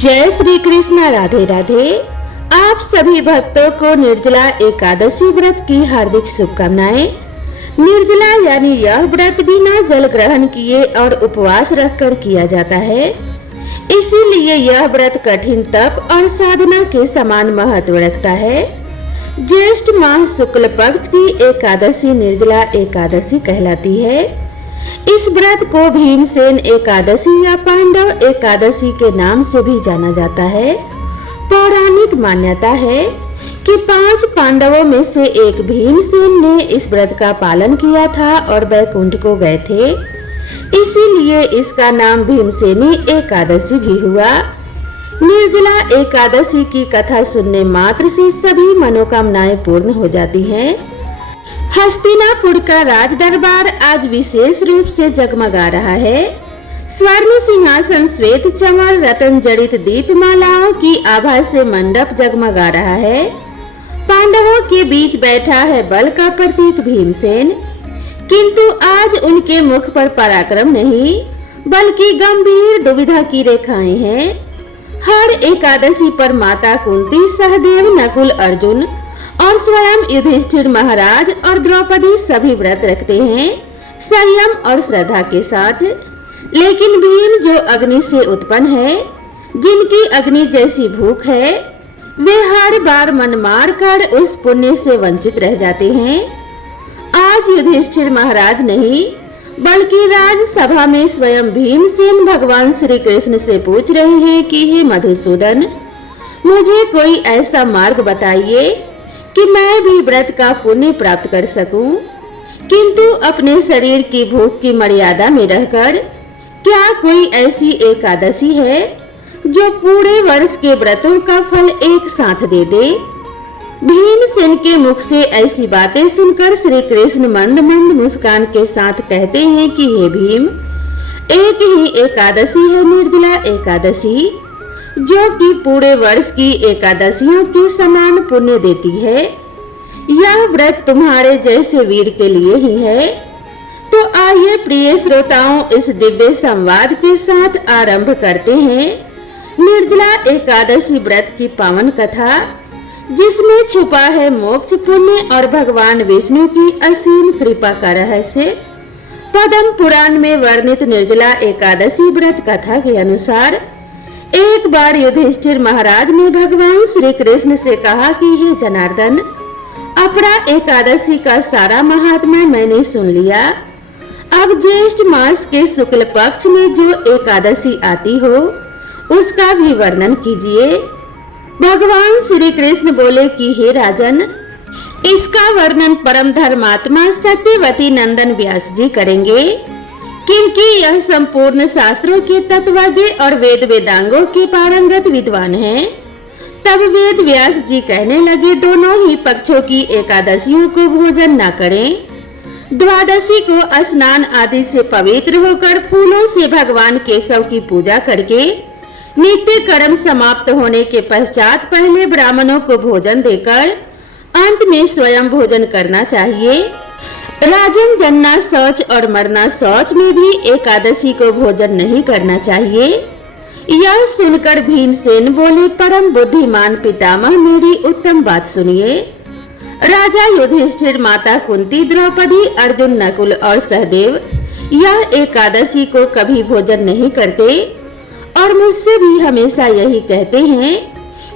जय श्री कृष्ण। राधे राधे। आप सभी भक्तों को निर्जला एकादशी व्रत की हार्दिक शुभकामनाएं। निर्जला यानी यह व्रत बिना जल ग्रहण किए और उपवास रखकर किया जाता है, इसीलिए यह व्रत कठिन तप और साधना के समान महत्व रखता है। ज्येष्ठ माह शुक्ल पक्ष की एकादशी निर्जला एकादशी कहलाती है। इस व्रत को भीमसेन एकादशी या पांडव एकादशी के नाम से भी जाना जाता है। पौराणिक मान्यता है कि 5 पांडवों में से एक भीमसेन ने इस व्रत का पालन किया था और वैकुंठ को गए थे, इसीलिए इसका नाम भीमसेनी एकादशी भी हुआ। निर्जला एकादशी की कथा सुनने मात्र से सभी मनोकामनाएं पूर्ण हो जाती हैं। हस्तिनापुर का राज दरबार आज विशेष रूप से जगमगा रहा है। स्वर्ण सिंहासन, श्वेत चमर, रतन जड़ित दीपमालाओं की आभा से मंडप जगमगा रहा है। पांडवों के बीच बैठा है बल का प्रतीक भीमसेन, किंतु आज उनके मुख पर पराक्रम नहीं बल्कि गंभीर दुविधा की रेखाएं हैं। हर एकादशी पर माता कुंती, सहदेव, नकुल, अर्जुन और स्वयं युधिष्ठिर महाराज और द्रौपदी सभी व्रत रखते हैं संयम और श्रद्धा के साथ। लेकिन भीम जो अग्नि से उत्पन्न है, जिनकी अग्नि जैसी भूख है, वे हर बार मन मार कर उस पुण्य से वंचित रह जाते हैं। आज युधिष्ठिर महाराज नहीं बल्कि राजसभा में स्वयं भीमसेन भगवान श्री कृष्ण से पूछ रहे हैं कि हे मधुसूदन, मुझे कोई ऐसा मार्ग बताइए कि मैं भी व्रत का पुण्य प्राप्त कर सकूं, किंतु अपने शरीर की भूख की मर्यादा में रहकर। क्या कोई ऐसी एकादशी है जो पूरे वर्ष के व्रतों का फल एक साथ दे दे? भीमसेन के मुख से ऐसी बातें सुनकर श्री कृष्ण मंद मंद मुस्कान के साथ कहते हैं कि हे भीम, एक ही एकादशी है निर्जला एकादशी, जो कि पूरे वर्ष की एकादशियों के समान पुण्य देती है। यह व्रत तुम्हारे जैसे वीर के लिए ही है। तो आइए प्रिय श्रोताओं, इस दिव्य संवाद के साथ आरंभ करते हैं निर्जला एकादशी व्रत की पावन कथा, जिसमें छुपा है मोक्ष, पुण्य और भगवान विष्णु की असीम कृपा का रहस्य। पद्म पुराण में वर्णित निर्जला एकादशी व्रत कथा के अनुसार एक बार युधिष्ठिर महाराज ने भगवान श्री कृष्ण से कहा कि हे जनार्दन, अपरा एकादशी का सारा महात्मा मैंने सुन लिया। अब ज्येष्ठ मास के शुक्ल पक्ष में जो एकादशी आती हो उसका भी वर्णन कीजिए। भगवान श्री कृष्ण बोले कि हे राजन, इसका वर्णन परम धर्मात्मा सत्यवती नंदन व्यास जी करेंगे, क्योंकि यह संपूर्ण शास्त्रों के तत्वज्ञ और वेद वेदांगों के पारंगत विद्वान हैं। तब वेद व्यास जी कहने लगे, दोनों ही पक्षों की एकादशियों को भोजन न करें। द्वादशी को स्नान आदि से पवित्र होकर फूलों से भगवान केशव की पूजा करके नित्य कर्म समाप्त होने के पश्चात पहले ब्राह्मणों को भोजन देकर अंत में स्वयं भोजन करना चाहिए। राजन, जन्ना शौच और मरना शौच में भी एकादशी को भोजन नहीं करना चाहिए। यह सुनकर भीमसेन बोले, परम बुद्धिमान पितामह, मेरी उत्तम बात सुनिए। राजा युधिष्ठिर, माता कुंती, द्रौपदी, अर्जुन, नकुल और सहदेव यह एकादशी को कभी भोजन नहीं करते और मुझसे भी हमेशा यही कहते हैं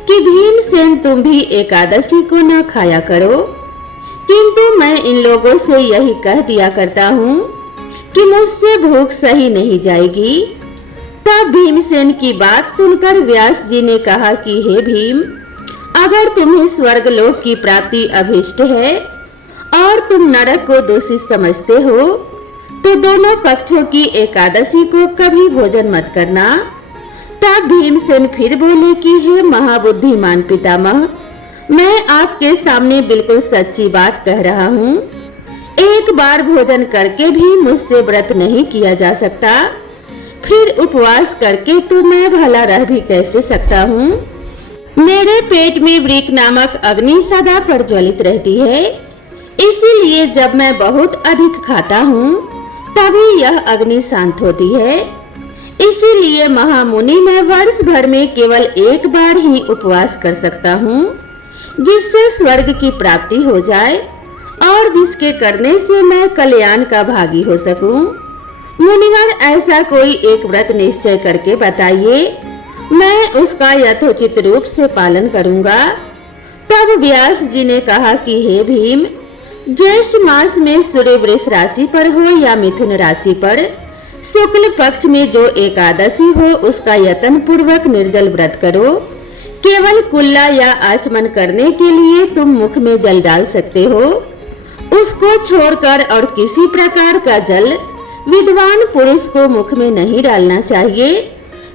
कि भीमसेन, तुम भी एकादशी को न खाया करो। किंतु मैं इन लोगों से यही कह दिया करता हूँ कि मुझसे भूख सही नहीं जाएगी। तब भीमसेन की बात सुनकर व्यास जी ने कहा कि हे भीम, अगर तुम्हें स्वर्गलोक की प्राप्ति अभिष्ट है और तुम नरक को दूषित समझते हो, तो दोनों पक्षों की एकादशी को कभी भोजन मत करना। तब भीमसेन फिर बोले कि हे महाबुद्धिमान पितामह, मैं आपके सामने बिल्कुल सच्ची बात कह रहा हूँ। एक बार भोजन करके भी मुझसे व्रत नहीं किया जा सकता, फिर उपवास करके तो मैं भला रह भी कैसे सकता हूँ। मेरे पेट में वृक नामक अग्नि सदा प्रज्वलित रहती है, इसीलिए जब मैं बहुत अधिक खाता हूँ तभी यह अग्नि शांत होती है। इसीलिए महामुनि मैं वर्ष भर में केवल एक बार ही उपवास कर सकता हूँ, जिससे स्वर्ग की प्राप्ति हो जाए और जिसके करने से मैं कल्याण का भागी हो सकूं। मुनिवर, ऐसा कोई एक व्रत निश्चय करके बताइए, मैं उसका यथोचित रूप से पालन करूंगा। तब व्यास जी ने कहा कि हे भीम, ज्येष्ठ मास में सूर्य वृष राशि पर हो या मिथुन राशि पर शुक्ल पक्ष में जो एकादशी हो, उसका यत्न पूर्वक निर्जल व्रत करो। केवल कुल्ला या आचमन करने के लिए तुम मुख में जल डाल सकते हो, उसको छोड़कर और किसी प्रकार का जल विद्वान पुरुष को मुख में नहीं डालना चाहिए,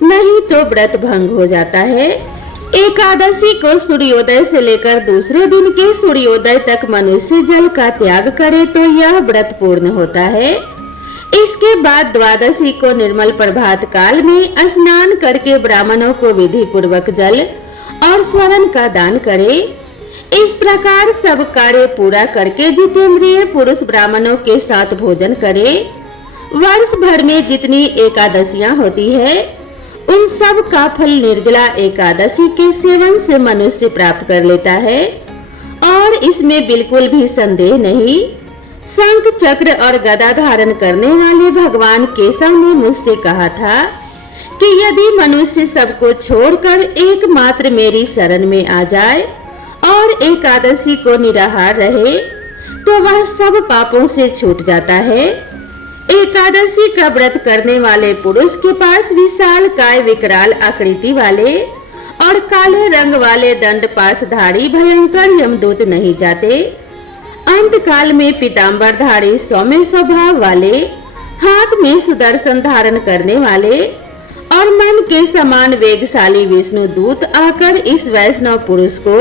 नहीं तो व्रत भंग हो जाता है। एकादशी को सूर्योदय से लेकर दूसरे दिन के सूर्योदय तक मनुष्य जल का त्याग करे तो यह व्रत पूर्ण होता है। इसके बाद द्वादशी को निर्मल प्रभात काल में स्नान करके ब्राह्मणों को विधि पूर्वक जल और स्वर्ण का दान करे। इस प्रकार सब कार्य पूरा करके जितेंद्रिय पुरुष ब्राह्मणों के साथ भोजन करे। वर्ष भर में जितनी एकादशियां होती है, उन सब का फल निर्जला एकादशी के सेवन से मनुष्य प्राप्त कर लेता है और इसमें बिल्कुल भी संदेह नहीं। शंख चक्र और गदा धारण करने वाले भगवान केशव ने मुझसे कहा था कि यदि मनुष्य सबको छोड़कर एकमात्र मेरी शरण में आ जाए और एकादशी को निराहार रहे तो वह सब पापों से छूट जाता है। एकादशी का व्रत करने वाले पुरुष के पास विशाल काय विकराल आकृति वाले और काले रंग वाले दंड पासधारी भयंकर यमदूत नहीं जाते। अंत काल में पीतांबरधारी सौम्य स्वभाव वाले, हाथ में सुदर्शन धारण करने वाले और मन के समान वेगशाली विष्णु दूत आकर इस वैष्णव पुरुष को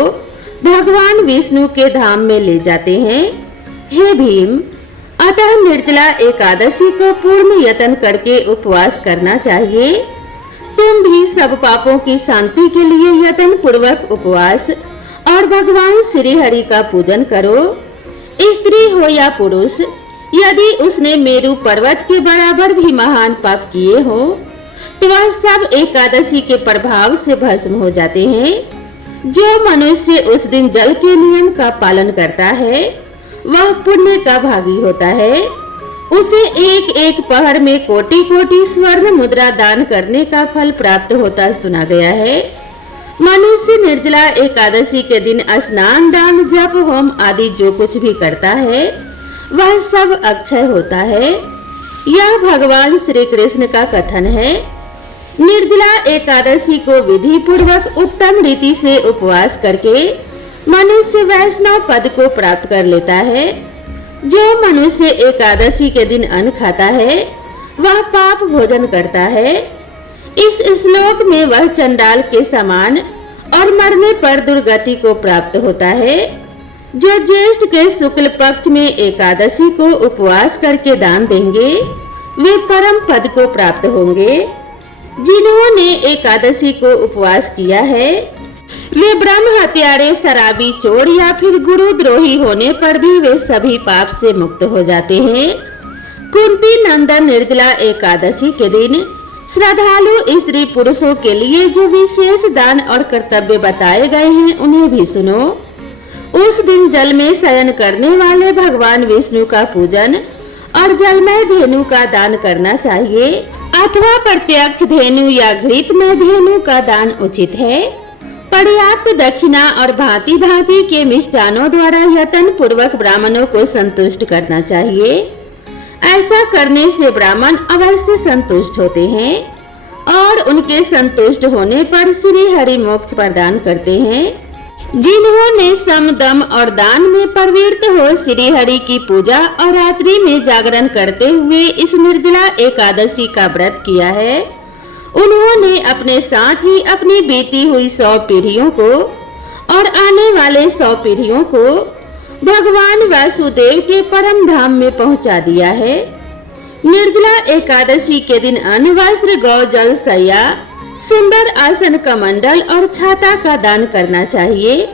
भगवान विष्णु के धाम में ले जाते हैं। हे भीम, अतः निर्जला एकादशी को पूर्ण यत्न करके उपवास करना चाहिए। तुम भी सब पापों की शांति के लिए यत्न पूर्वक उपवास और भगवान श्री हरि का पूजन करो। स्त्री हो या पुरुष, यदि उसने मेरु पर्वत के बराबर भी महान पाप किए हो तो वह सब एकादशी के प्रभाव से भस्म हो जाते हैं। जो मनुष्य उस दिन जल के नियम का पालन करता है वह पुण्य का भागी होता है। उसे एक एक पहर में कोटि कोटि स्वर्ण मुद्रा दान करने का फल प्राप्त होता सुना गया है। मनुष्य निर्जला एकादशी के दिन स्नान, दान, जप, होम आदि जो कुछ भी करता है वह सब अक्षय होता है। यह भगवान श्री कृष्ण का कथन है। निर्जला एकादशी को विधि पूर्वक उत्तम रीति से उपवास करके मनुष्य वैष्णव पद को प्राप्त कर लेता है। जो मनुष्य एकादशी के दिन अन्न खाता है वह पाप भोजन करता है। इस श्लोक में वह चंडाल के समान और मरने पर दुर्गति को प्राप्त होता है। जो ज्येष्ठ के शुक्ल पक्ष में एकादशी को उपवास करके दान देंगे वे परम पद को प्राप्त होंगे। जिन्होंने एकादशी को उपवास किया है वे ब्रह्म हत्यारे, शराबी, चोर या फिर गुरुद्रोही होने पर भी वे सभी पाप से मुक्त हो जाते हैं। कुंती नंदन निर्जला एकादशी के दिन श्रद्धालु स्त्री पुरुषों के लिए जो विशेष दान और कर्तव्य बताए गए हैं उन्हें भी सुनो। उस दिन जल में शयन करने वाले भगवान विष्णु का पूजन और जलमय धेनु का दान करना चाहिए अथवा प्रत्यक्ष धेनु या घृतमय धेनु का दान उचित है। पर्याप्त दक्षिणा और भांति भांति के मिष्टानों द्वारा यत्न पूर्वक ब्राह्मणों को संतुष्ट करना चाहिए। ऐसा करने से ब्राह्मण अवश्य संतुष्ट होते हैं और उनके संतुष्ट होने पर श्री हरि मोक्ष प्रदान करते हैं। जिन्होंने सम, दम और दान में प्रवृत्त हो श्री हरि की पूजा और रात्रि में जागरण करते हुए इस निर्जला एकादशी का व्रत किया है, उन्होंने अपने साथ ही अपनी बीती हुई 100 पीढ़ियों को और आने वाले 100 पीढ़ियों को भगवान वासुदेव के परम धाम में पहुंचा दिया है। निर्जला एकादशी के दिन अन्न, वस्त्र, गौ, जल, शैया, सुंदर आसन, कमंडल और छाता का दान करना चाहिए।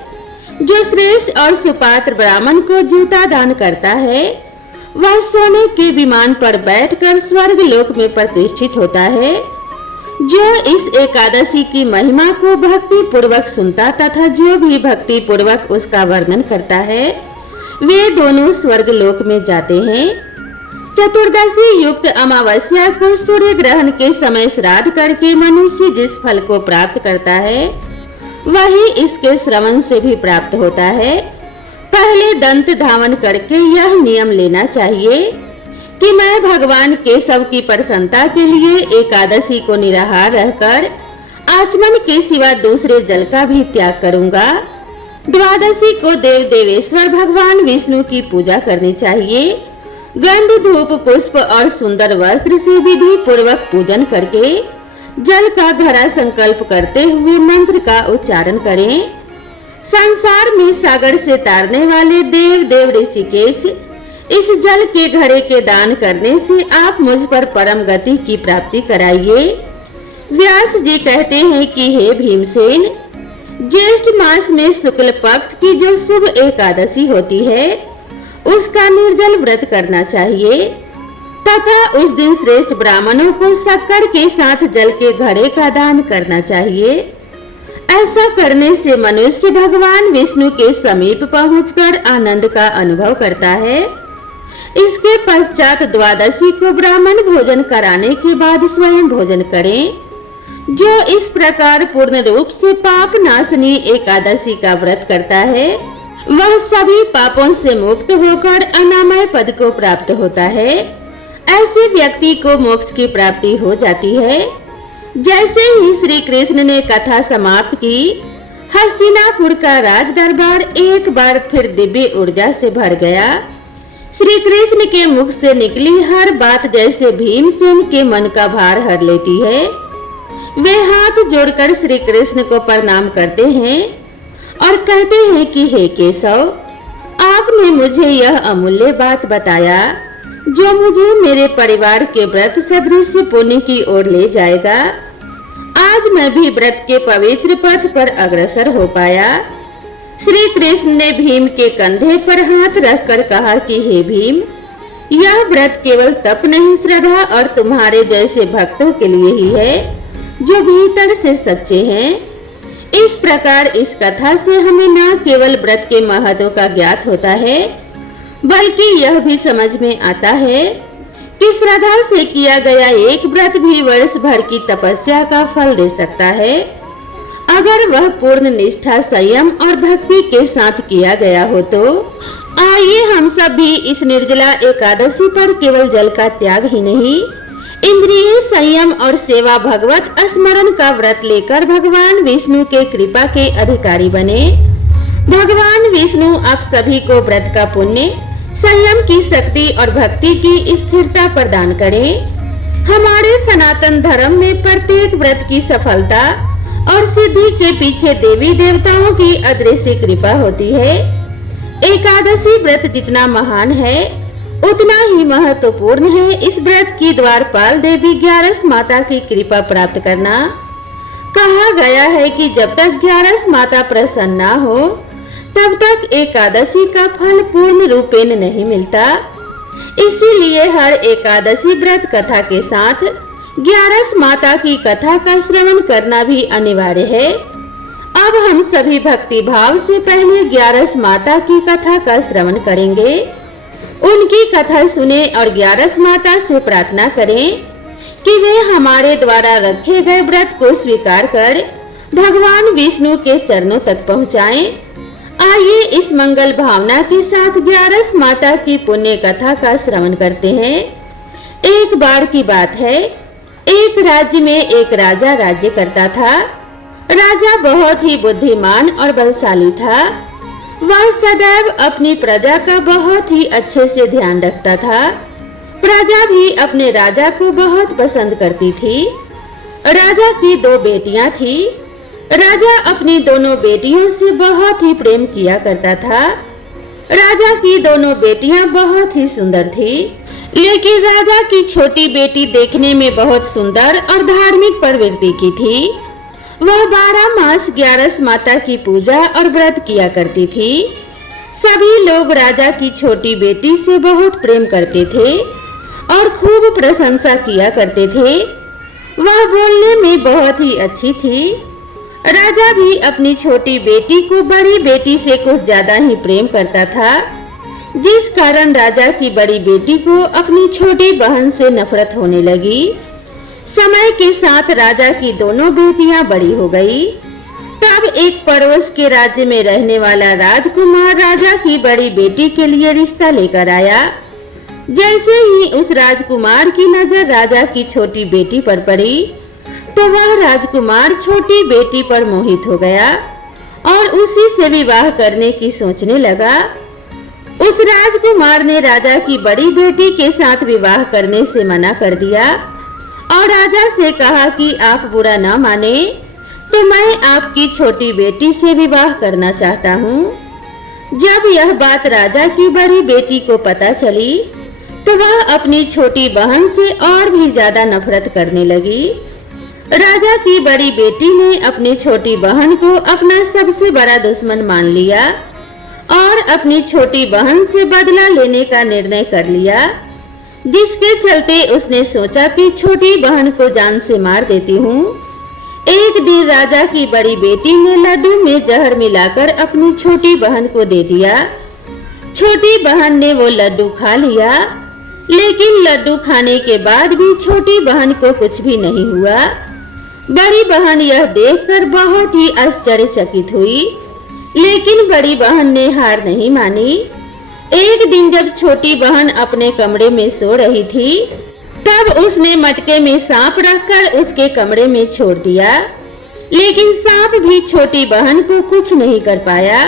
जो श्रेष्ठ और सुपात्र ब्राह्मण को जूता दान करता है वह सोने के विमान पर बैठकर स्वर्ग लोक में प्रतिष्ठित होता है। जो इस एकादशी की महिमा को भक्ति पूर्वक सुनता तथा जो भी भक्ति पूर्वक उसका वर्णन करता है वे दोनों स्वर्ग लोक में जाते हैं। चतुर्दशी युक्त अमावस्या को सूर्य ग्रहण के समय श्राद्ध करके मनुष्य जिस फल को प्राप्त करता है वही इसके श्रवण से भी प्राप्त होता है। पहले दंत धावन करके यह नियम लेना चाहिए कि मैं भगवान केशव की प्रसन्नता के लिए एकादशी को निराहार रहकर आचमन के सिवा दूसरे जल का भी त्याग करूंगा। द्वादशी को देव देवेश्वर भगवान विष्णु की पूजा करनी चाहिए। गंध धूप पुष्प और सुंदर वस्त्र से विधि पूर्वक पूजन करके जल का घड़ा संकल्प करते हुए मंत्र का उच्चारण करें। संसार में सागर से तारने वाले देव देव ऋषिकेश, इस जल के घड़े के दान करने से आप मुझ पर परम गति की प्राप्ति कराइए। व्यास जी कहते हैं कि हे भीमसेन, ज्येष्ठ मास में शुक्ल पक्ष की जो शुभ एकादशी होती है उसका निर्जल व्रत करना चाहिए तथा उस दिन श्रेष्ठ ब्राह्मणों को शक्कर के साथ जल के घड़े का दान करना चाहिए। ऐसा करने से मनुष्य भगवान विष्णु के समीप पहुंचकर आनंद का अनुभव करता है। इसके पश्चात द्वादशी को ब्राह्मण भोजन कराने के बाद स्वयं भोजन करें। जो इस प्रकार पूर्ण रूप से पाप नाशनी एकादशी का व्रत करता है वह सभी पापों से मुक्त होकर अनामय पद को प्राप्त होता है। ऐसे व्यक्ति को मोक्ष की प्राप्ति हो जाती है। जैसे ही श्री कृष्ण ने कथा समाप्त की, हस्तिनापुर का राज दरबार एक बार फिर दिव्य ऊर्जा से भर गया। श्री कृष्ण के मुख से निकली हर बात जैसे भीमसेन के मन का भार हर लेती है। वे हाथ जोड़कर श्री कृष्ण को प्रणाम करते हैं और कहते हैं कि हे केशव, आपने मुझे यह अमूल्य बात बताया जो मुझे मेरे परिवार के व्रत सदृश पुण्य की ओर ले जाएगा। आज मैं भी व्रत के पवित्र पथ पर अग्रसर हो पाया। श्री कृष्ण ने भीम के कंधे पर हाथ रखकर कहा कि हे भीम, यह व्रत केवल तप नहीं, श्रद्धा और तुम्हारे जैसे भक्तों के लिए ही है जो भीतर से सच्चे हैं। इस प्रकार इस कथा से हमें न केवल व्रत के महत्व का ज्ञात होता है बल्कि यह भी समझ में आता है कि श्रद्धा से किया गया एक व्रत भी वर्ष भर की तपस्या का फल दे सकता है अगर वह पूर्ण निष्ठा, संयम और भक्ति के साथ किया गया हो। तो आइए हम सब भी इस निर्जला एकादशी पर केवल जल का त्याग ही नहीं, इंद्रिय संयम और सेवा भगवत स्मरण का व्रत लेकर भगवान विष्णु के कृपा के अधिकारी बने। भगवान विष्णु आप सभी को व्रत का पुण्य, संयम की शक्ति और भक्ति की स्थिरता प्रदान करें। हमारे सनातन धर्म में प्रत्येक व्रत की सफलता और सिद्धि के पीछे देवी देवताओं की अदृश्य कृपा होती है। एकादशी व्रत जितना महान है उतना ही महत्वपूर्ण है इस व्रत की द्वारपाल देवी ग्यारस माता की कृपा प्राप्त करना। कहा गया है कि जब तक ग्यारस माता प्रसन्न न हो तब तक एकादशी का फल पूर्ण रूपेण नहीं मिलता। इसीलिए हर एकादशी व्रत कथा के साथ ग्यारस माता की कथा का श्रवण करना भी अनिवार्य है। अब हम सभी भक्ति भाव से पहले ग्यारस माता की कथा का श्रवण करेंगे। उनकी कथा सुने और ग्यारस माता से प्रार्थना करें कि वे हमारे द्वारा रखे गए व्रत को स्वीकार कर भगवान विष्णु के चरणों तक पहुँचाएं। आइए इस मंगल भावना के साथ ग्यारस माता की पुण्य कथा का श्रवण करते हैं। एक बार की बात है, एक राज्य में एक राजा राज्य करता था। राजा बहुत ही बुद्धिमान और बलशाली था। वह सदैव अपनी प्रजा का बहुत ही अच्छे से ध्यान रखता था। प्रजा भी अपने राजा को बहुत पसंद करती थी। राजा की 2 बेटियां थी। राजा अपनी दोनों बेटियों से बहुत ही प्रेम किया करता था। राजा की दोनों बेटियां बहुत ही सुंदर थी, लेकिन राजा की छोटी बेटी देखने में बहुत सुंदर और धार्मिक प्रवृत्ति की थी। वह 12 मास ग्यारस माता की पूजा और व्रत किया करती थी। सभी लोग राजा की छोटी बेटी से बहुत प्रेम करते थे और खूब प्रशंसा किया करते थे। वह बोलने में बहुत ही अच्छी थी। राजा भी अपनी छोटी बेटी को बड़ी बेटी से कुछ ज्यादा ही प्रेम करता था, जिस कारण राजा की बड़ी बेटी को अपनी छोटी बहन से नफरत होने लगी। समय के साथ राजा की दोनों बेटियां बड़ी हो गई। तब एक पड़ोस के राज्य में रहने वाला राजकुमार राजा की बड़ी बेटी के लिए रिश्ता लेकर आया। जैसे ही उस राजकुमार की नजर राजा की छोटी बेटी पर पड़ी, तो वह राजकुमार छोटी बेटी पर मोहित हो गया और उसी से विवाह करने की सोचने लगा। उस राजकुमार ने राजा की बड़ी बेटी के साथ विवाह करने से मना कर दिया और राजा से कहा कि आप बुरा ना माने तो मैं आपकी छोटी बेटी से विवाह करना चाहता हूँ। जब यह बात राजा की बड़ी बेटी को पता चली, तो वह अपनी छोटी बहन से और भी ज्यादा नफरत करने लगी। राजा की बड़ी बेटी ने अपनी छोटी बहन को अपना सबसे बड़ा दुश्मन मान लिया और अपनी छोटी बहन से बदला लेने का निर्णय कर लिया, जिसके चलते उसने सोचा कि छोटी बहन को जान से मार देती हूँ। एक दिन राजा की बड़ी बेटी ने लड्डू में जहर मिलाकर अपनी छोटी बहन को दे दिया। छोटी बहन ने वो लड्डू खा लिया, लेकिन लड्डू खाने के बाद भी छोटी बहन को कुछ भी नहीं हुआ। बड़ी बहन यह देखकर बहुत ही आश्चर्यचकित हुई, लेकिन बड़ी बहन ने हार नहीं मानी। एक दिन जब छोटी बहन अपने कमरे में सो रही थी, तब उसने मटके में सांप रखकर उसके कमरे में छोड़ दिया, लेकिन सांप भी छोटी बहन को कुछ नहीं कर पाया।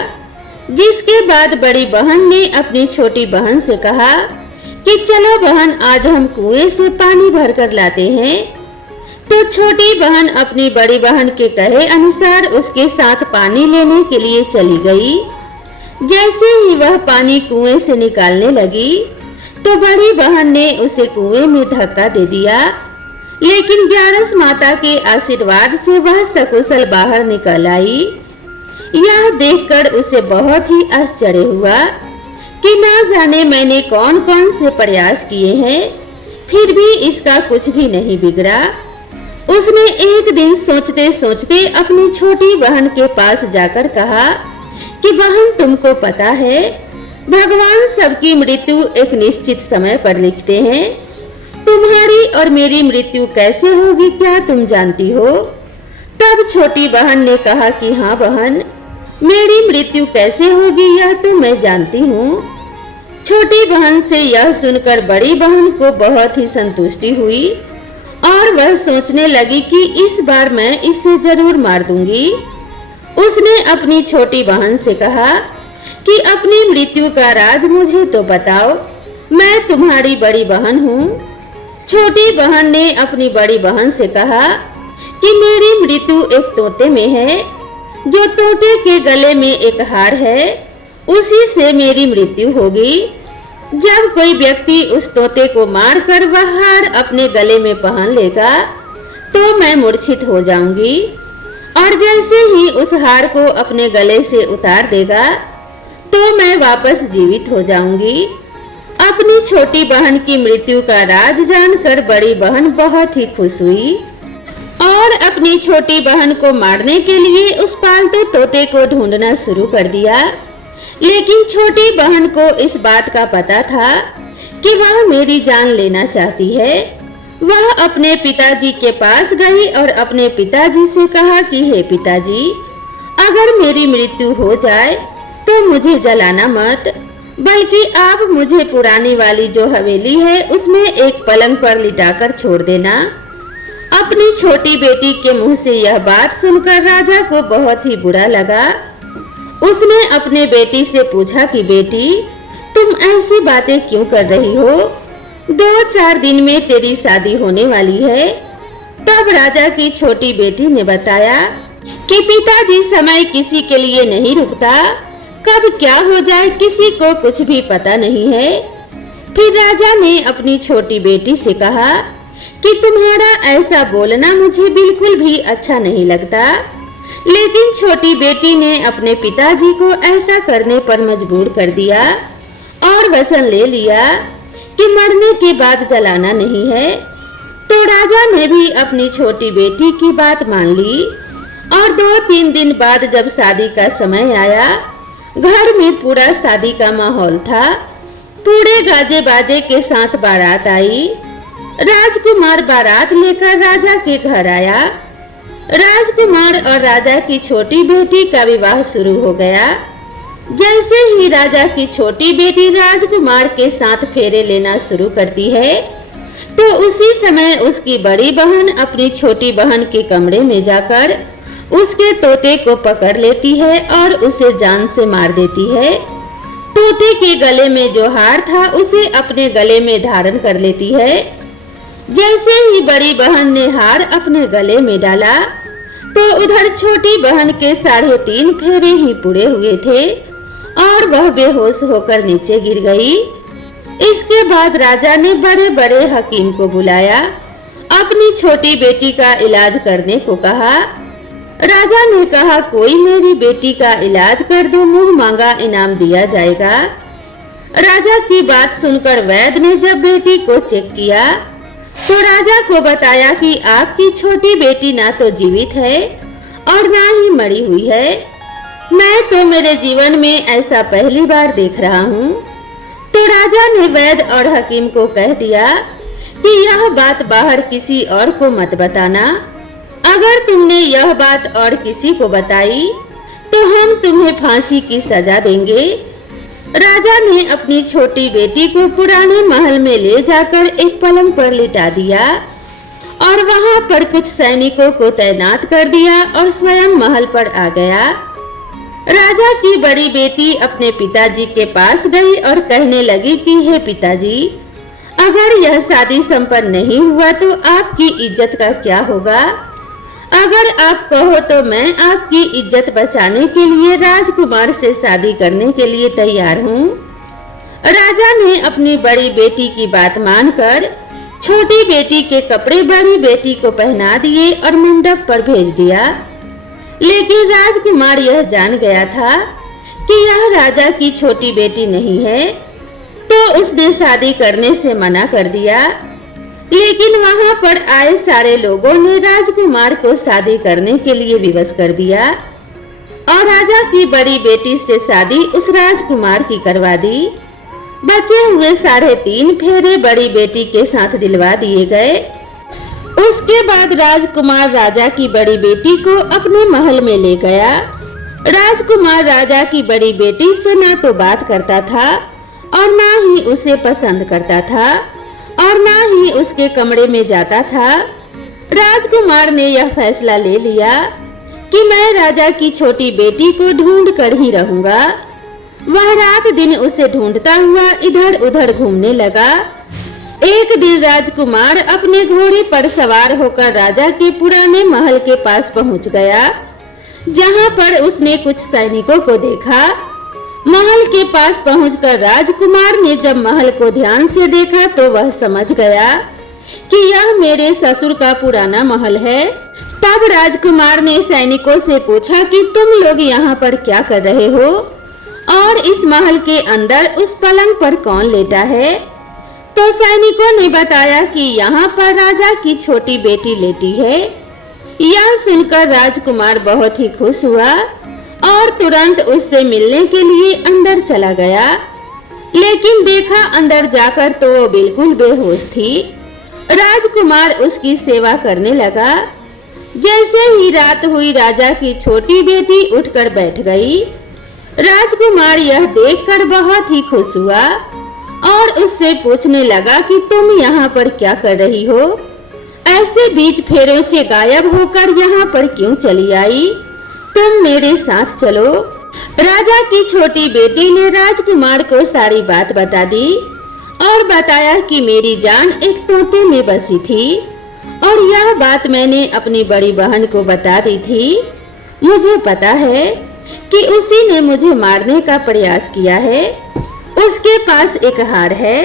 जिसके बाद बड़ी बहन ने अपनी छोटी बहन से कहा कि चलो बहन, आज हम कुएं से पानी भरकर लाते हैं। तो छोटी बहन अपनी बड़ी बहन के कहे अनुसार उसके साथ पानी लेने के लिए चली गई। जैसे ही वह पानी कुएं से निकालने लगी, तो बड़ी बहन ने उसे कुएं में धक्का दे दिया, लेकिन ग्यारस माता के आशीर्वाद से वह सकुशल बाहर निकल आई। यह देखकर उसे बहुत ही आश्चर्य हुआ कि ना जाने मैंने कौन कौन से प्रयास किए हैं, फिर भी इसका कुछ भी नहीं बिगड़ा। उसने एक दिन सोचते सोचते अपनी छोटी बहन के पास जाकर कहा कि बहन, तुमको पता है भगवान सबकी मृत्यु एक निश्चित समय पर लिखते हैं। तुम्हारी और मेरी मृत्यु कैसे होगी क्या तुम जानती हो? तब छोटी बहन ने कहा कि हाँ बहन, मेरी मृत्यु कैसे होगी यह तो मैं जानती हूँ। छोटी बहन से यह सुनकर बड़ी बहन को बहुत ही संतुष्टि हुई और वह सोचने लगी कि इस बार मैं इसे जरूर मार दूंगी। उसने अपनी छोटी बहन से कहा कि अपनी मृत्यु का राज मुझे तो बताओ, मैं तुम्हारी बड़ी बहन हूँ। छोटी बहन ने अपनी बड़ी बहन से कहा कि मेरी मृत्यु एक तोते में है, जो तोते के गले में एक हार है, उसी से मेरी मृत्यु होगी। जब कोई व्यक्ति उस तोते को मारकर वह हार अपने गले में पहन लेगा, तो मैं मूर्छित हो जाऊंगी, और जैसे ही उस हार को अपने गले से उतार देगा, तो मैं वापस जीवित हो जाऊंगी। अपनी छोटी बहन की मृत्यु का राज जानकर बड़ी बहन बहुत ही खुश हुई और अपनी छोटी बहन को मारने के लिए उस पालतू तोते को ढूंढना शुरू कर दिया। लेकिन छोटी बहन को इस बात का पता था कि वह मेरी जान लेना चाहती है। वह अपने पिताजी के पास गई और अपने पिताजी से कहा कि हे पिताजी, अगर मेरी मृत्यु हो जाए तो मुझे जलाना मत, बल्कि आप मुझे पुरानी वाली जो हवेली है उसमें एक पलंग पर लिटाकर छोड़ देना। अपनी छोटी बेटी के मुंह से यह बात सुनकर राजा को बहुत ही बुरा लगा। उसने अपने बेटी से पूछा कि बेटी, तुम ऐसी बातें क्यों कर रही हो? 2-4 दिन में तेरी शादी होने वाली है। तब राजा की छोटी बेटी ने बताया कि पिताजी, समय किसी के लिए नहीं रुकता, कब क्या हो जाए किसी को कुछ भी पता नहीं है। फिर राजा ने अपनी छोटी बेटी से कहा कि तुम्हारा ऐसा बोलना मुझे बिल्कुल भी अच्छा नहीं लगता। लेकिन छोटी बेटी ने अपने पिताजी को ऐसा करने पर मजबूर कर दिया और वचन ले लिया कि मरने के बाद जलाना नहीं है। तो राजा ने भी अपनी छोटी बेटी की बात मान ली और 2-3 दिन बाद जब शादी का समय आया, घर में पूरा शादी का माहौल था। पूरे गाजे बाजे के साथ बारात आई। राजकुमार बारात लेकर राजा के घर आया। राजकुमार और राजा की छोटी बेटी का विवाह शुरू हो गया। जैसे ही राजा की छोटी बेटी राजकुमार के साथ फेरे लेना शुरू करती है, तो उसी समय उसकी बड़ी बहन अपनी छोटी बहन के कमरे में जाकर उसके तोते को पकड़ लेती है और उसे जान से मार देती है। तोते के गले में जो हार था उसे अपने गले में धारण कर लेती है। जैसे ही बड़ी बहन ने हार अपने गले में डाला, तो उधर छोटी बहन के 3.5 फेरे ही पूरे हुए थे और वह बेहोश होकर नीचे गिर गई। इसके बाद राजा ने बड़े बड़े हकीम को बुलाया, अपनी छोटी बेटी का इलाज करने को कहा। राजा ने कहा, कोई मेरी बेटी का इलाज कर दो, मुंह मांगा इनाम दिया जाएगा। राजा की बात सुनकर वैद्य ने जब बेटी को चेक किया, तो राजा को बताया कि आपकी छोटी बेटी ना तो जीवित है और ना ही मरी हुई है। मैं तो मेरे जीवन में ऐसा पहली बार देख रहा हूँ। तो राजा ने वैद्य और हकीम को कह दिया कि यह बात बाहर किसी और को मत बताना। अगर तुमने यह बात और किसी को बताई तो हम तुम्हें फांसी की सजा देंगे। राजा ने अपनी छोटी बेटी को पुराने महल में ले जाकर एक पलंग पर लिटा दिया और वहां पर कुछ सैनिकों को तैनात कर दिया और स्वयं महल पर आ गया। राजा की बड़ी बेटी अपने पिताजी के पास गई और कहने लगी कि हे पिताजी, अगर यह शादी संपन्न नहीं हुआ तो आपकी इज्जत का क्या होगा? अगर आप कहो तो मैं आपकी इज्जत बचाने के लिए राजकुमार से शादी करने के लिए तैयार हूँ। राजा ने अपनी बड़ी बेटी की बात मानकर छोटी बेटी के कपड़े बड़ी बेटी को पहना दिए और मंडप पर भेज दिया। लेकिन राजकुमार यह जान गया था कि यह राजा की छोटी बेटी नहीं है, तो उसने शादी करने से मना कर दिया। लेकिन वहां पर आए सारे लोगों ने राजकुमार को शादी करने के लिए विवश कर दिया और राजा की बड़ी बेटी से शादी उस राजकुमार की करवा दी। बचे हुए 3.5 फेरे बड़ी बेटी के साथ दिलवा दिए गए। उसके बाद राजकुमार राजा की बड़ी बेटी को अपने महल में ले गया। राजकुमार राजा की बड़ी बेटी से ना तो बात करता था और ना ही उसे पसंद करता था और ना ही उसके कमरे में जाता था। राजकुमार ने यह फैसला ले लिया कि मैं राजा की छोटी बेटी को ढूंढ कर ही रहूंगा। वह रात दिन उसे ढूंढता हुआ इधर उधर घूमने लगा। एक दिन राजकुमार अपने घोड़े पर सवार होकर राजा के पुराने महल के पास पहुंच गया, जहां पर उसने कुछ सैनिकों को देखा। महल के पास पहुंचकर राजकुमार ने जब महल को ध्यान से देखा तो वह समझ गया कि यह मेरे ससुर का पुराना महल है। तब राजकुमार ने सैनिकों से पूछा कि तुम लोग यहाँ पर क्या कर रहे हो और इस महल के अंदर उस पलंग पर कौन लेटा है? तो सैनिकों ने बताया कि यहाँ पर राजा की छोटी बेटी लेटी है। यह सुनकर राजकुमार बहुत ही खुश हुआ और तुरंत उससे मिलने के लिए अंदर चला गया। लेकिन देखा अंदर जाकर तो वो बिल्कुल बेहोश थी। राजकुमार उसकी सेवा करने लगा। जैसे ही रात हुई राजा की छोटी बेटी उठकर बैठ गई। राजकुमार यह देखकर बहुत ही खुश हुआ और उससे पूछने लगा कि तुम यहाँ पर क्या कर रही हो? ऐसे बीच फेरों से गायब होकर यहाँ पर क्यों चली आई? तुम मेरे साथ चलो। राजा की छोटी बेटी ने राजकुमार को सारी बात बता दी और बताया कि मेरी जान एक तोते में बसी थी और यह बात मैंने अपनी बड़ी बहन को बता दी थी। मुझे पता है कि उसी ने मुझे मारने का प्रयास किया है। उसके पास एक हार है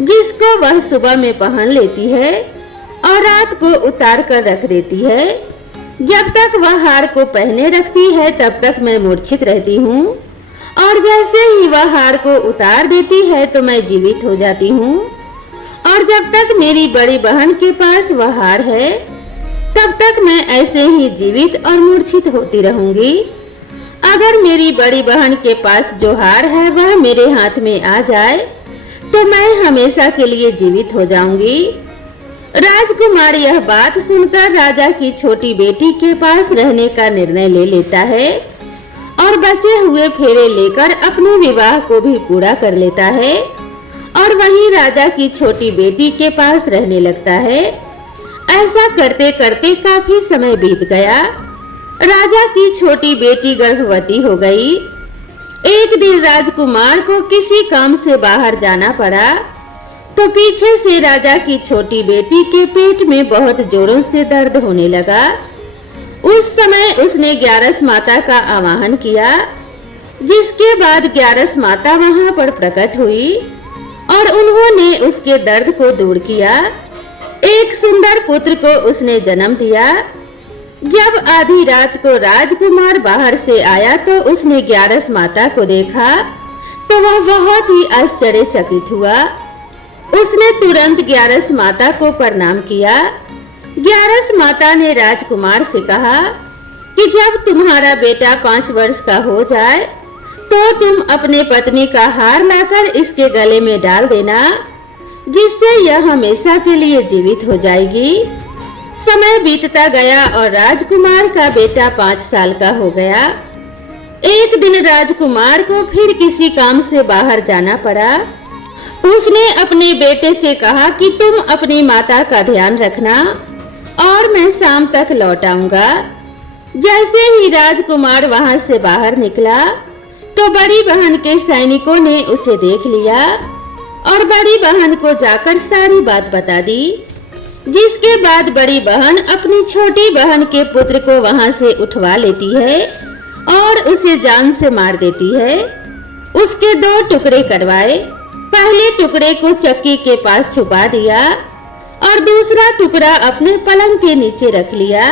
जिसको वह सुबह में पहन लेती है और रात को उतार कर रख देती है। जब तक वह हार को पहने रखती है तब तक मैं मूर्छित रहती हूँ और जैसे ही वह हार को उतार देती है तो मैं जीवित हो जाती हूँ और जब तक मेरी बड़ी बहन के पास वह हार है तब तक मैं ऐसे ही जीवित और मूर्छित होती रहूंगी। अगर मेरी बड़ी बहन के पास जो हार है वह मेरे हाथ में आ जाए तो मैं हमेशा के लिए जीवित हो जाऊंगी। राजकुमार यह बात सुनकर राजा की छोटी बेटी के पास रहने का निर्णय ले लेता है और बचे हुए फेरे लेकर अपने विवाह को भी पूरा कर लेता है और वहीं राजा की छोटी बेटी के पास रहने लगता है। ऐसा करते करते काफी समय बीत गया। राजा की छोटी बेटी गर्भवती हो गई। एक दिन राजकुमार को किसी काम से बाहर जाना पड़ा तो पीछे से राजा की छोटी बेटी के पेट में बहुत जोरों से दर्द होने लगा। उस समय उसने ग्यारस माता का आवाहन किया, जिसके बाद ग्यारस माता वहां पर प्रकट हुई और उन्होंने उसके दर्द को दूर किया। एक सुंदर पुत्र को उसने जन्म दिया। जब आधी रात को राजकुमार बाहर से आया तो उसने ग्यारस माता को देखा तो वह बहुत ही आश्चर्यचकित हुआ। उसने तुरंत ग्यारस माता को प्रणाम किया। ग्यारस माता ने राजकुमार से कहा कि जब तुम्हारा बेटा 5 वर्ष का हो जाए तो तुम अपने पत्नी का हार लाकर इसके गले में डाल देना, जिससे यह हमेशा के लिए जीवित हो जाएगी। समय बीतता गया और राजकुमार का बेटा 5 साल का हो गया। एक दिन राजकुमार को फिर किसी काम से बाहर जाना पड़ा। उसने अपने बेटे से कहा कि तुम अपनी माता का ध्यान रखना और मैं शाम तक लौट आऊंगा। जैसे ही राजकुमार वहां से बाहर निकला तो बड़ी बहन के सैनिकों ने उसे देख लिया और बड़ी बहन को जाकर सारी बात बता दी, जिसके बाद बड़ी बहन अपनी छोटी बहन के पुत्र को वहां से उठवा लेती है और उसे जान से मार देती है। उसके 2 टुकड़े करवाए। पहले टुकड़े को चक्की के पास छुपा दिया और दूसरा टुकड़ा अपने पलंग के नीचे रख लिया।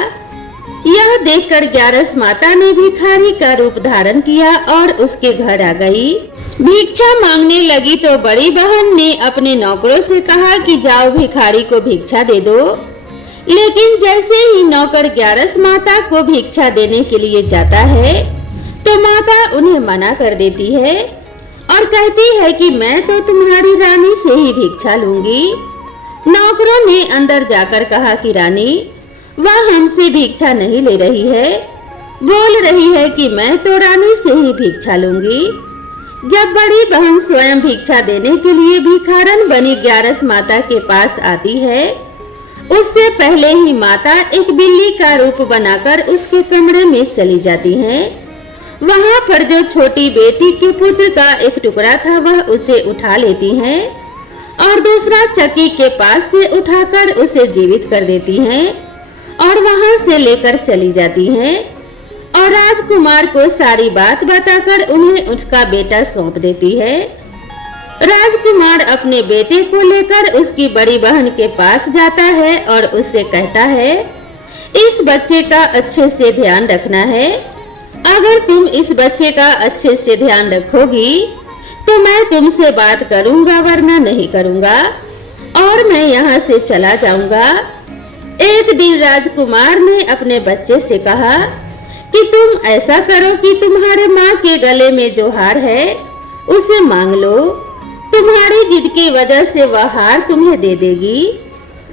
यह देखकर ग्यारस माता ने भिखारी का रूप धारण किया और उसके घर आ गई। भिक्षा मांगने लगी तो बड़ी बहन ने अपने नौकरों से कहा कि जाओ भिखारी को भिक्षा दे दो। लेकिन जैसे ही नौकर ग्यारस माता को भिक्षा देने के लिए जाता है तो माता उन्हें मना कर देती है और कहती है कि मैं तो तुम्हारी रानी से ही भिक्षा लूंगी। नौकरों ने अंदर जाकर कहा कि रानी, वह हमसे भिक्षा नहीं ले रही है, बोल रही है कि मैं तो रानी से ही भिक्षा लूंगी। जब बड़ी बहन स्वयं भिक्षा देने के लिए भिखारन बनी ग्यारस माता के पास आती है, उससे पहले ही माता एक बिल्ली का रूप बनाकर उसके कमरे में चली जाती है। वहां पर जो छोटी बेटी के पुत्र का एक टुकड़ा था वह उसे उठा लेती हैं और दूसरा चक्की के पास से उठाकर उसे जीवित कर देती हैं और वहां से लेकर चली जाती हैं और राजकुमार को सारी बात बताकर उन्हें उसका बेटा सौंप देती है। राजकुमार अपने बेटे को लेकर उसकी बड़ी बहन के पास जाता है और उससे कहता है, इस बच्चे का अच्छे से ध्यान रखना है। अगर तुम इस बच्चे का अच्छे से ध्यान रखोगी तो मैं तुमसे बात करूंगा, वरना नहीं करूंगा और मैं यहाँ से चला जाऊंगा। एक दिन राजकुमार ने अपने बच्चे से कहा कि तुम ऐसा करो कि तुम्हारे माँ के गले में जो हार है उसे मांग लो। तुम्हारी जिद की वजह से वह हार तुम्हें दे देगी।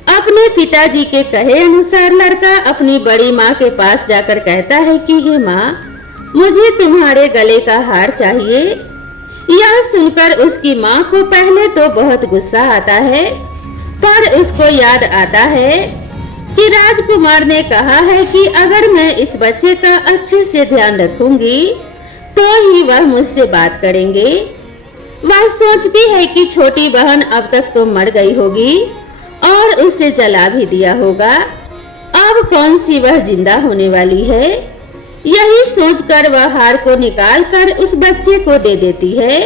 अपने पिताजी के कहे अनुसार लड़का अपनी बड़ी माँ के पास जाकर कहता है कि हे माँ, मुझे तुम्हारे गले का हार चाहिए। यह सुनकर उसकी माँ को पहले तो बहुत गुस्सा आता है, पर उसको याद आता है कि राजकुमार ने कहा है कि अगर मैं इस बच्चे का अच्छे से ध्यान रखूंगी तो ही वह मुझसे बात करेंगे। वह सोचती है कि छोटी बहन अब तक तो मर गई होगी और उसे जला भी दिया होगा, अब कौन सी वह जिंदा होने वाली है। यही सोचकर वह हार को निकालकर उस बच्चे को दे देती है।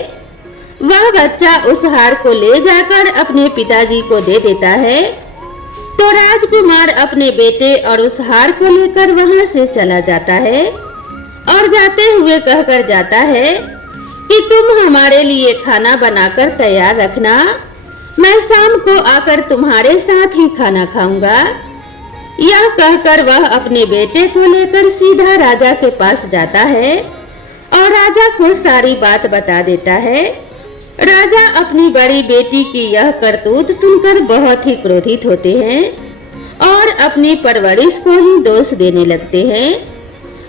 वह बच्चा उस हार को ले जाकर अपने पिताजी को दे देता है तो राजकुमार अपने बेटे और उस हार को लेकर वहां से चला जाता है और जाते हुए कहकर जाता है कि तुम हमारे लिए खाना बनाकर तैयार रखना मैं शाम को आकर तुम्हारे साथ ही खाना खाऊंगा। यह कहकर वह अपने बेटे को लेकर सीधा राजा के पास जाता है और राजा को सारी बात बता देता है। राजा अपनी बड़ी बेटी की यह करतूत सुनकर बहुत ही क्रोधित होते हैं और अपनी परवरिश को ही दोष देने लगते हैं।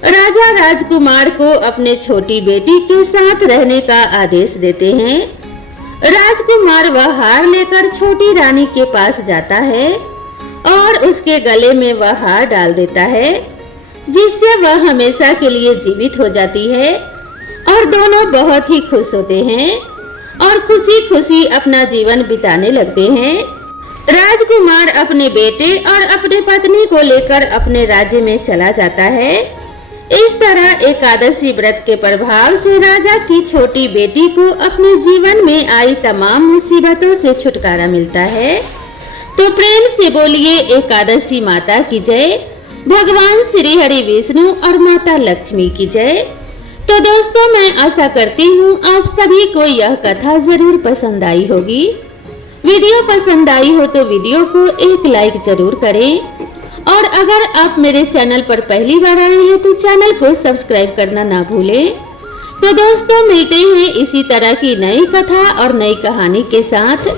राजा राजकुमार को अपने छोटी बेटी के साथ रहने का आदेश देते हैं। राजकुमार वह हार लेकर छोटी रानी के पास जाता है और उसके गले में वह हार डाल देता है, जिससे वह हमेशा के लिए जीवित हो जाती है और दोनों बहुत ही खुश होते हैं और खुशी खुशी अपना जीवन बिताने लगते हैं। राजकुमार अपने बेटे और अपने पत्नी को लेकर अपने राज्य में चला जाता है। इस तरह एकादशी व्रत के प्रभाव से राजा की छोटी बेटी को अपने जीवन में आई तमाम मुसीबतों से छुटकारा मिलता है। तो प्रेम से बोलिए एकादशी माता की जय, भगवान श्री हरि विष्णु और माता लक्ष्मी की जय। तो दोस्तों, मैं आशा करती हूँ आप सभी को यह कथा जरूर पसंद आई होगी। वीडियो पसंद आई हो तो वीडियो को एक लाइक जरूर करें और अगर आप मेरे चैनल पर पहली बार आए हैं तो चैनल को सब्सक्राइब करना ना भूलें। तो दोस्तों, मिलते हैं इसी तरह की नई कथा और नई कहानी के साथ।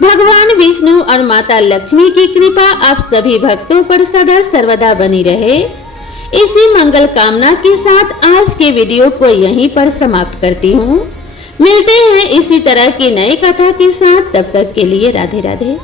भगवान विष्णु और माता लक्ष्मी की कृपा आप सभी भक्तों पर सदा सर्वदा बनी रहे। इसी मंगल कामना के साथ आज के वीडियो को यहीं पर समाप्त करती हूँ। मिलते हैं इसी तरह की नई कथा के साथ, तब तक के लिए राधे राधे।